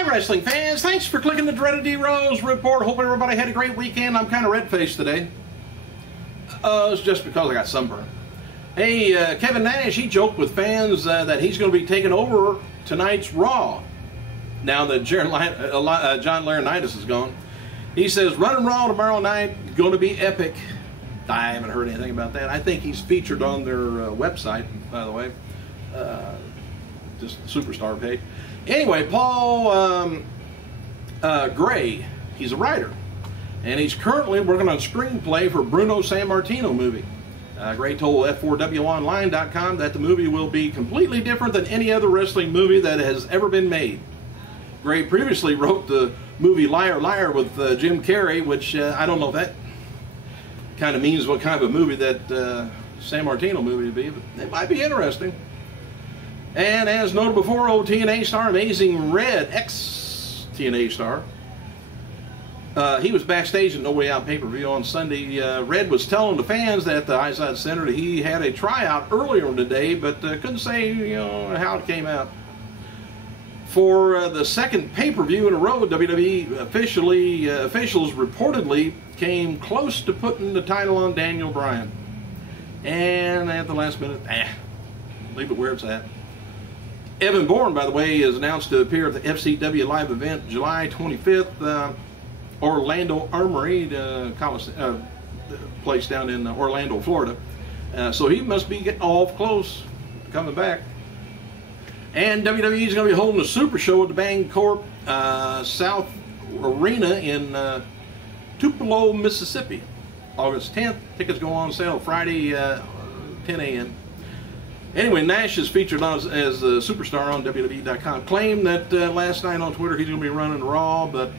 Hi, wrestling fans. Thanks for clicking the Dreaded D Rose report. Hope everybody had a great weekend. I'm kind of red-faced today. It's just because I got sunburned. Hey, Kevin Nash, he joked with fans that he's going to be taking over tonight's Raw now that John Laurinaitis is gone. He says, running Raw tomorrow night, going to be epic. I haven't heard anything about that. I think he's featured on their website, by the way. Just the Superstar page. Anyway, Paul Gray, he's a writer, and he's currently working on a screenplay for Bruno Sammartino movie. Gray told F4WOnline.com that the movie will be completely different than any other wrestling movie that has ever been made. Gray previously wrote the movie Liar Liar with Jim Carrey, which I don't know if that kind of means what kind of a movie that Sammartino movie would be, but it might be interesting. And as noted before, old TNA star, Amazing Red, ex-TNA star, he was backstage at No Way Out pay-per-view on Sunday. Red was telling the fans at the Eyesight Center that he had a tryout earlier in the day, but couldn't say how it came out. For the second pay-per-view in a row, WWE officials reportedly came close to putting the title on Daniel Bryan. And at the last minute, leave it where it's at. Evan Bourne, by the way, is announced to appear at the FCW live event July 25th, Orlando Armory, place down in Orlando, Florida. So he must be getting off close coming back. And WWE is going to be holding a super show at the Bancorp South Arena in Tupelo, Mississippi, August 10th. Tickets go on sale Friday, 10 a.m. Anyway, Nash is featured as a superstar on WWE.com. Claimed that last night on Twitter he's going to be running Raw, but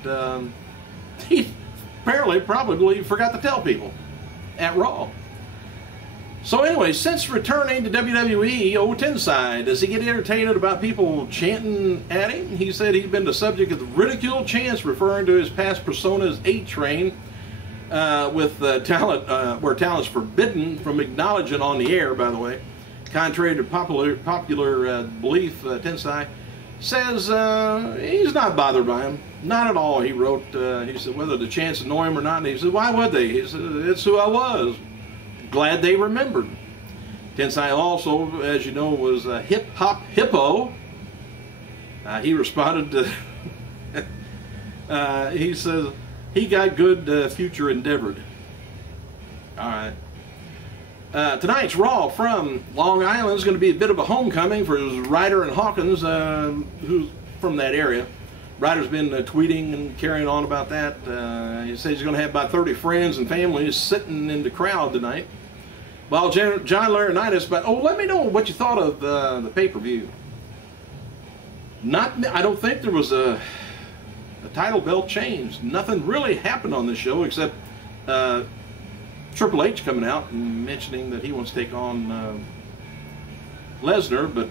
he apparently probably forgot to tell people at Raw. So anyway, since returning to WWE, old Tensai, does he get irritated about people chanting at him? He said he's been the subject of ridicule chants referring to his past personas A-Train with talent, where talent's forbidden from acknowledging on the air, by the way. Contrary to popular belief, Tensai says he's not bothered by him. Not at all, he wrote. He said whether the chants annoy him or not, and he said, why would they? He said, it's who I was. Glad they remembered. Tensai also, as you know, was a hip-hop hippo. He responded to, he says, he got good future endeavored. All right. Tonight's Raw from Long Island is going to be a bit of a homecoming for Ryder and Hawkins, who's from that area. Ryder's been tweeting and carrying on about that. He says he's going to have about 30 friends and families sitting in the crowd tonight. Well, John Laurinaitis, but let me know what you thought of the pay-per-view. I don't think there was a title belt change. Nothing really happened on this show except Triple H coming out and mentioning that he wants to take on Lesnar, but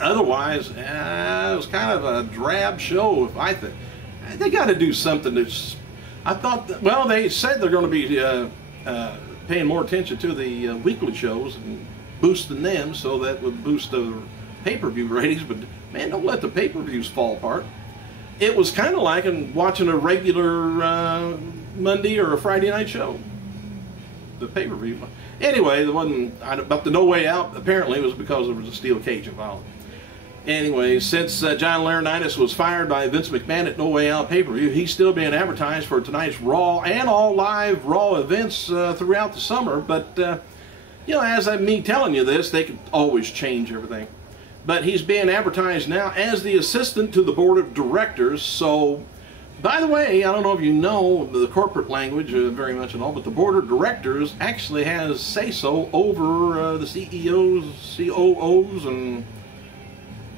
otherwise, it was kind of a drab show. I think they got to do something. I thought, well, they said they're going to be paying more attention to the weekly shows and boosting them, so that would boost the pay-per-view ratings. But man, don't let the pay-per-views fall apart. It was kind of like watching a regular Monday or a Friday night show. The pay-per-view. Anyway, the one about the No Way Out apparently was because there was a steel cage involved. Anyway, since John Laurinaitis was fired by Vince McMahon at No Way Out pay-per-view, he's still being advertised for tonight's Raw and all live Raw events throughout the summer. But as I'm me telling you this, they could always change everything. But he's being advertised now as the assistant to the board of directors. So, by the way, I don't know if you know the corporate language very much at all, but the board of directors actually has say-so over the CEOs, COOs, and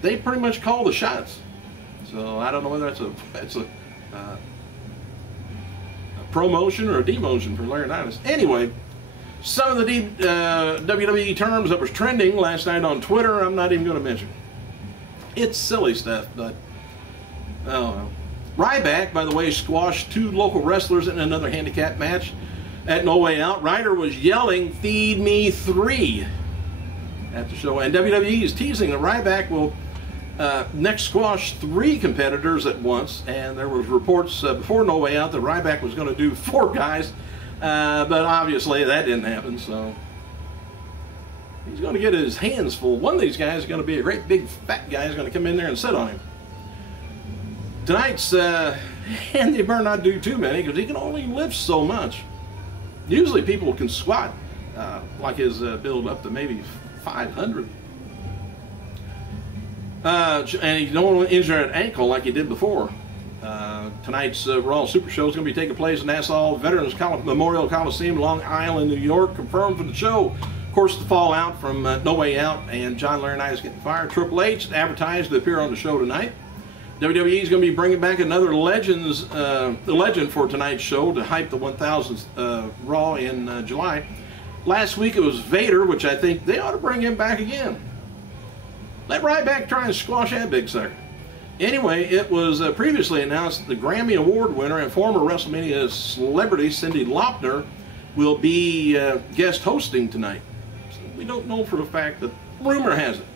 they pretty much call the shots. So I don't know whether it's a promotion or a demotion for Laurinaitis. Anyway, some of the WWE terms that was trending last night on Twitter, I'm not even going to mention. It's silly stuff, but oh well. Ryback, by the way, squashed 2 local wrestlers in another handicap match at No Way Out. Ryder was yelling, "Feed me 3," at the show, and WWE is teasing that Ryback will Next squashed 3 competitors at once, and there was reports before No Way Out that Ryback was going to do 4 guys, but obviously that didn't happen, so he's going to get his hands full. One of these guys is going to be a great big fat guy who's going to come in there and sit on him. Tonight's Andy better not do too many because he can only lift so much. Usually people can squat like his build up to maybe 500. And he don't want to injure an ankle like he did before. Tonight's Raw Super Show is going to be taking place in Nassau Veterans Memorial Coliseum, Long Island, New York. Confirmed for the show. Of course, the fallout from No Way Out and John Laurinaitis getting fired. Triple H advertised to appear on the show tonight. WWE is going to be bringing back another legend for tonight's show to hype the 1000th Raw in July. Last week it was Vader, which I think they ought to bring him back again. Let Ryback try and squash that big sucker. Anyway, it was previously announced that the Grammy Award winner and former WrestleMania celebrity Cyndi Lauper will be guest hosting tonight. So we don't know for a fact, but rumor has it.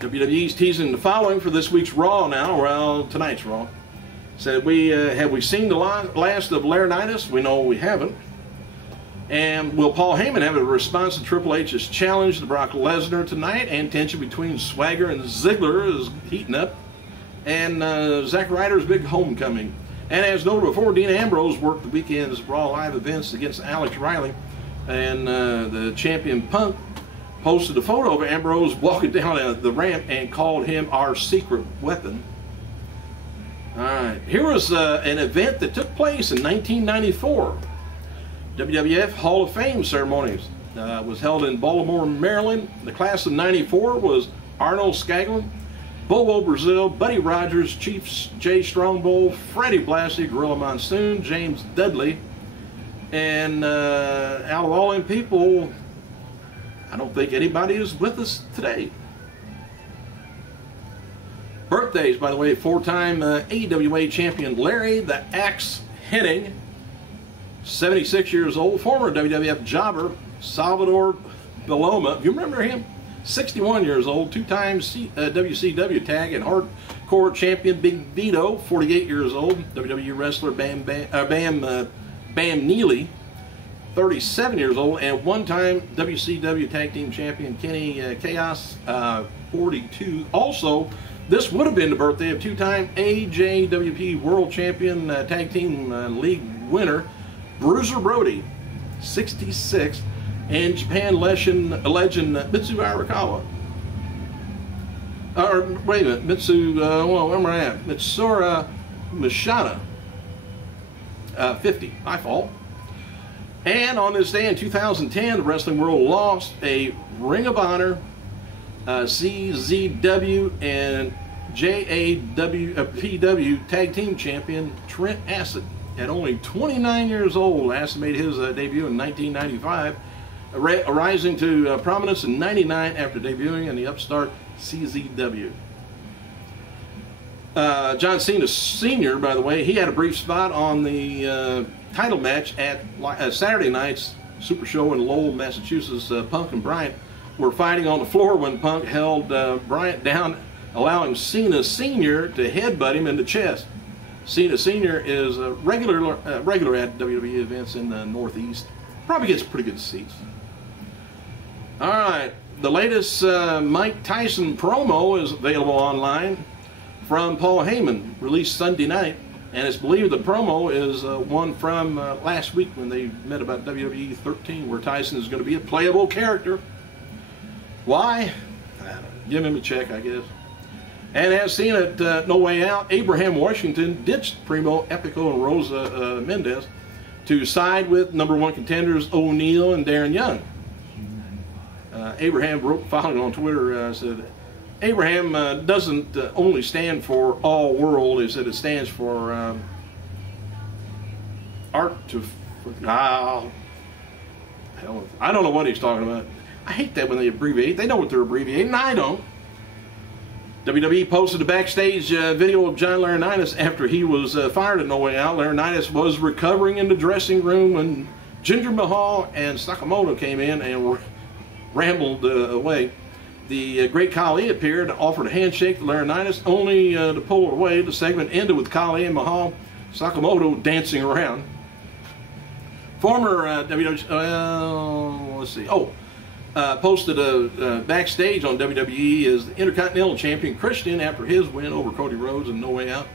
WWE's teasing the following for this week's Raw now, well, tonight's Raw. Said, have we seen the last of Laurinaitis? We know we haven't. And will Paul Heyman have a response to Triple H's challenge to Brock Lesnar tonight? And tension between Swagger and Ziggler is heating up. And Zack Ryder's big homecoming. And as noted before, Dean Ambrose worked the weekend's Raw Live events against Alex Riley. And the champion Punk posted a photo of Ambrose walking down the ramp and called him our secret weapon. All right, here was an event that took place in 1994. WWF Hall of Fame ceremonies was held in Baltimore, Maryland. The class of '94 was Arnold Skagler, Bobo Brazil, Buddy Rogers, Chief Jay Strongbow, Freddie Blassie, Gorilla Monsoon, James Dudley, and out of all them people, I don't think anybody is with us today. Birthdays, by the way, 4-time AWA champion Larry the Axe Hennig, 76 years old. Former WWF jobber Salvador Beloma, you remember him? 61 years old. 2-time WCW tag and hardcore champion Big Vito, 48 years old. WWE wrestler Bam Neely, 37 years old, and 1-time WCW tag team champion Kenny Chaos, 42. Also, this would have been the birthday of 2-time AJWP World Champion Tag Team League winner Bruiser Brody, 66, and Japan legend Mitsu Arakawa. Or wait a minute, well, where am I at? Mitsura Mishana, 50. My fault. And on this day in 2010, the wrestling world lost a Ring of Honor, CZW, and JAWPW tag team champion Trent Acid. At only 29 years old, Acid made his debut in 1995, rising to prominence in '99 after debuting in the upstart CZW. John Cena Sr., by the way, he had a brief spot on the title match at Saturday night's Super Show in Lowell, Massachusetts. Punk and Bryant were fighting on the floor when Punk held Bryant down, allowing Cena Sr. to headbutt him in the chest. Cena Sr. is a regular at WWE events in the Northeast. Probably gets pretty good seats. All right, the latest Mike Tyson promo is available online from Paul Heyman, released Sunday night, and it's believed the promo is one from last week when they met about WWE 13, where Tyson is going to be a playable character. Why? I don't know. Give him a check, I guess. And as seen at No Way Out, Abraham Washington ditched Primo, Epico, and Rosa Mendez to side with #1 contenders O'Neal and Darren Young. Abraham wrote following on Twitter, said, Abraham doesn't only stand for all world, he said it stands for art to... hell, I don't know what he's talking about. I hate that when they abbreviate. They know what they're abbreviating, I don't. WWE posted a backstage video of John Laurinaitis after he was fired at No Way Out. Laurinaitis was recovering in the dressing room when Jinder Mahal and Sakamoto came in and rambled away. The Great Khali appeared and offered a handshake to Laurinaitis, only to pull it away. The segment ended with Khali and Mahal Sakamoto dancing around. Former WWE, let's see, posted a backstage on WWE as the Intercontinental Champion Christian after his win over Cody Rhodes in No Way Out.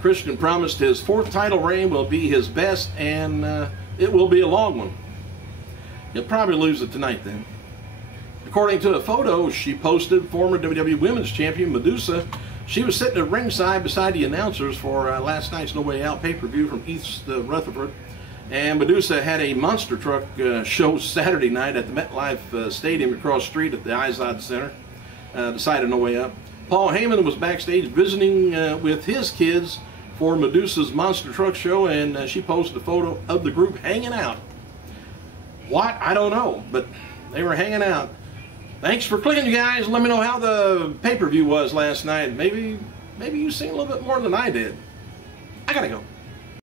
Christian promised his 4th title reign will be his best, and it will be a long one. He'll probably lose it tonight then. According to a photo she posted, former WWE Women's Champion Medusa, she was sitting at ringside beside the announcers for last night's No Way Out pay-per-view from East Rutherford. And Medusa had a monster truck show Saturday night at the MetLife Stadium across the street at the Izod Center, the site of No Way Out. Paul Heyman was backstage visiting with his kids for Medusa's monster truck show, and she posted a photo of the group hanging out. What? I don't know, but they were hanging out. Thanks for clicking, you guys. Let me know how the pay-per-view was last night. Maybe you've seen a little bit more than I did. I gotta go.